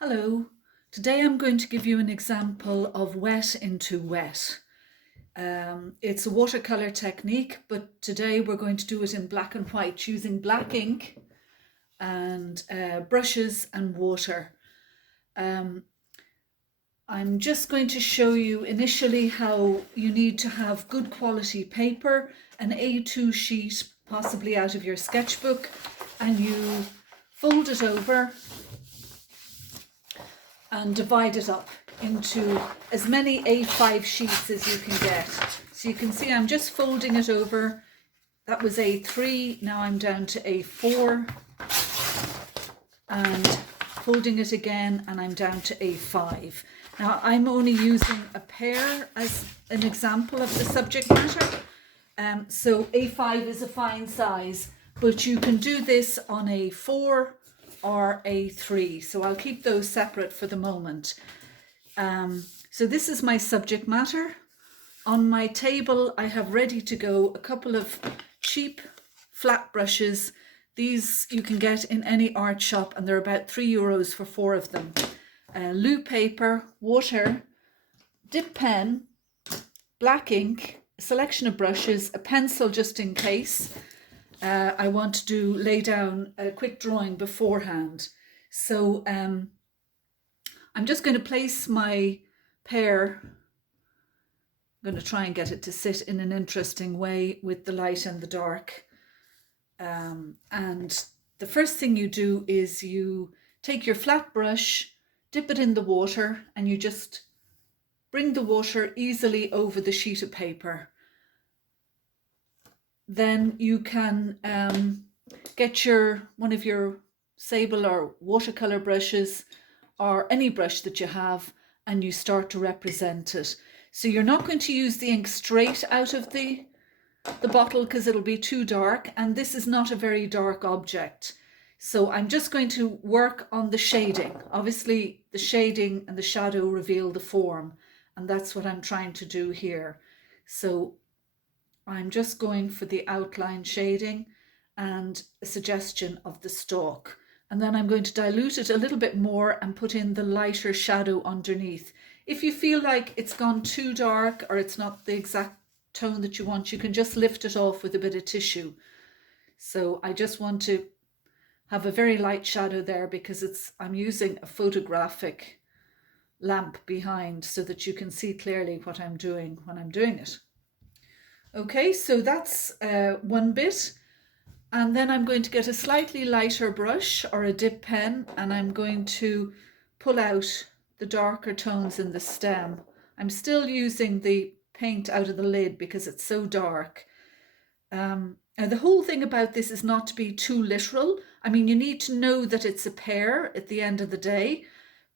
Hello, today I'm going to give you an example of wet into wet. It's a watercolour technique, but today we're going to do it in black and white using black ink and brushes and water. I'm just going to show you initially how you need to have good quality paper, an A2 sheet, possibly out of your sketchbook, and you fold it over and divide it up into as many A5 sheets as you can get. So you can see I'm just folding it over. That was A3, now I'm down to A4, and folding it again, and I'm down to A5. Now I'm only using a pair as an example of the subject matter. So A5 is a fine size, but you can do this on A4 or A3. So I'll keep those separate for the moment. So this is my subject matter. On my table, I have ready to go a couple of cheap flat brushes. These you can get in any art shop, and they're about €3 for 4 of them. Loo paper, water, dip pen, black ink, a selection of brushes, a pencil just in case I want to lay down a quick drawing beforehand. So I'm just going to place my pair. I'm going to try and get it to sit in an interesting way with the light and the dark. And the first thing you do is you take your flat brush, dip it in the water, and you just bring the water easily over the sheet of paper. Then you can get one of your sable or watercolor brushes, or any brush that you have, and you start to represent it. So you're not going to use the ink straight out of the bottle because it'll be too dark, and this is not a very dark object. So I'm just going to work on the shading. Obviously the shading and the shadow reveal the form, and that's what I'm trying to do here. So I'm just going for the outline shading and a suggestion of the stalk. And then I'm going to dilute it a little bit more and put in the lighter shadow underneath. If you feel like it's gone too dark or it's not the exact tone that you want, you can just lift it off with a bit of tissue. So I just want to have a very light shadow there because I'm using a photographic lamp behind so that you can see clearly what I'm doing when I'm doing it. Okay, so that's one bit. And then I'm going to get a slightly lighter brush or a dip pen, and I'm going to pull out the darker tones in the stem. I'm still using the paint out of the lid because it's so dark. And the whole thing about this is not to be too literal. I mean, you need to know that it's a pear at the end of the day,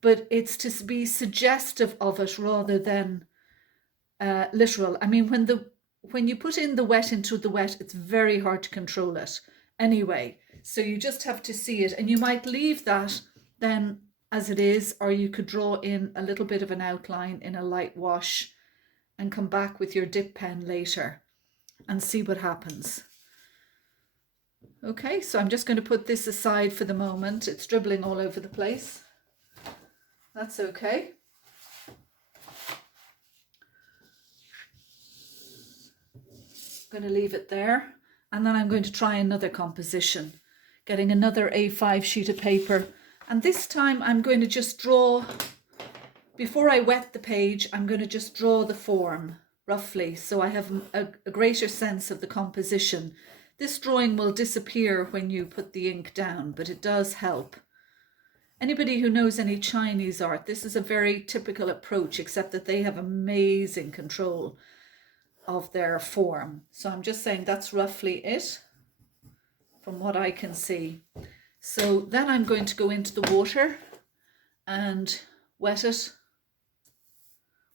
but it's to be suggestive of it rather than literal. I mean, when you put in the wet into the wet, it's very hard to control it anyway. So you just have to see it, and you might leave that then as it is, or you could draw in a little bit of an outline in a light wash and come back with your dip pen later and see what happens. Okay, so I'm just going to put this aside for the moment. It's dribbling all over the place. That's okay. Going to leave it there, and then I'm going to try another composition, getting another A5 sheet of paper, and this time I'm going to just draw, before I wet the page, I'm going to just draw the form roughly so I have a greater sense of the composition. This drawing will disappear when you put the ink down, but it does help. Anybody who knows any Chinese art, this is a very typical approach, except that they have amazing control of their form. So I'm just saying that's roughly it from what I can see. So then I'm going to go into the water and wet it,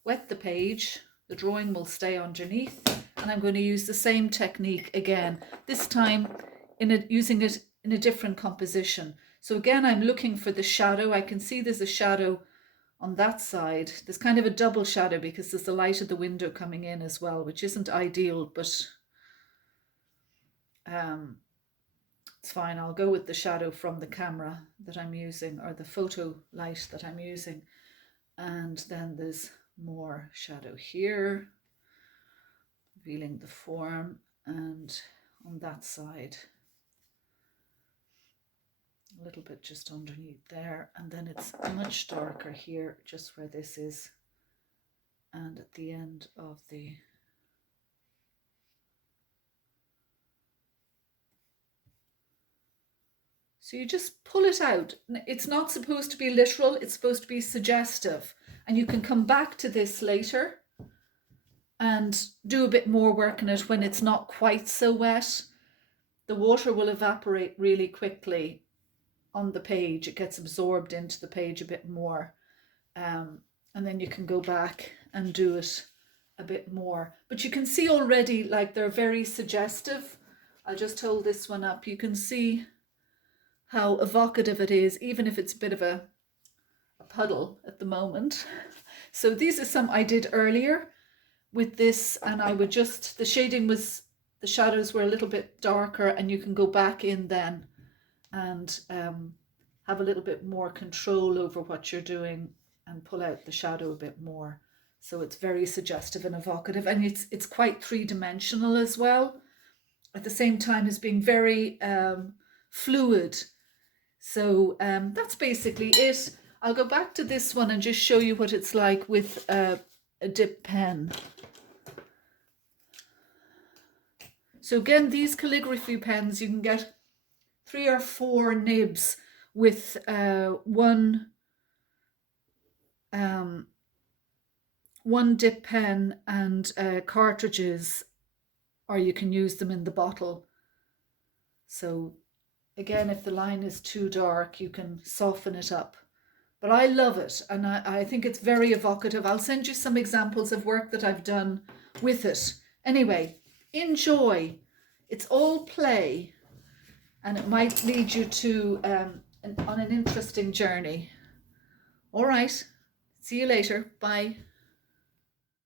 wet the page. The drawing will stay underneath, and I'm going to use the same technique again, this time using it in a different composition. So again, I'm looking for the shadow. I can see there's a shadow on that side. There's kind of a double shadow because there's the light of the window coming in as well, which isn't ideal, but it's it's fine. I'll go with the shadow from the camera that I'm using, or the photo light that I'm using. And then there's more shadow here, revealing the form, and on that side a little bit just underneath there, and then it's much darker here just where this is, and at the end of the so you just pull it out. It's not supposed to be literal, it's supposed to be suggestive, and you can come back to this later and do a bit more work on it when it's not quite so wet. The water will evaporate really quickly on the page. It gets absorbed into the page a bit more, and then you can go back and do it a bit more. But you can see already, like, they're very suggestive. I'll just hold this one up. You can see how evocative it is, even if it's a bit of a puddle at the moment. So these are some I did earlier with this, and I would just, the shading was, the shadows were a little bit darker, and you can go back in then and have a little bit more control over what you're doing and pull out the shadow a bit more. So it's very suggestive and evocative, and it's quite three-dimensional as well, at the same time as being very fluid. So that's basically it. I'll go back to this one and just show you what it's like with a dip pen. So again, these calligraphy pens, you can get 3 or 4 nibs with one dip pen and cartridges, or you can use them in the bottle. So again, if the line is too dark, you can soften it up. But I love it, and I think it's very evocative. I'll send you some examples of work that I've done with it. Anyway, enjoy. It's all play, and it might lead you to on an interesting journey. All right, see you later. Bye.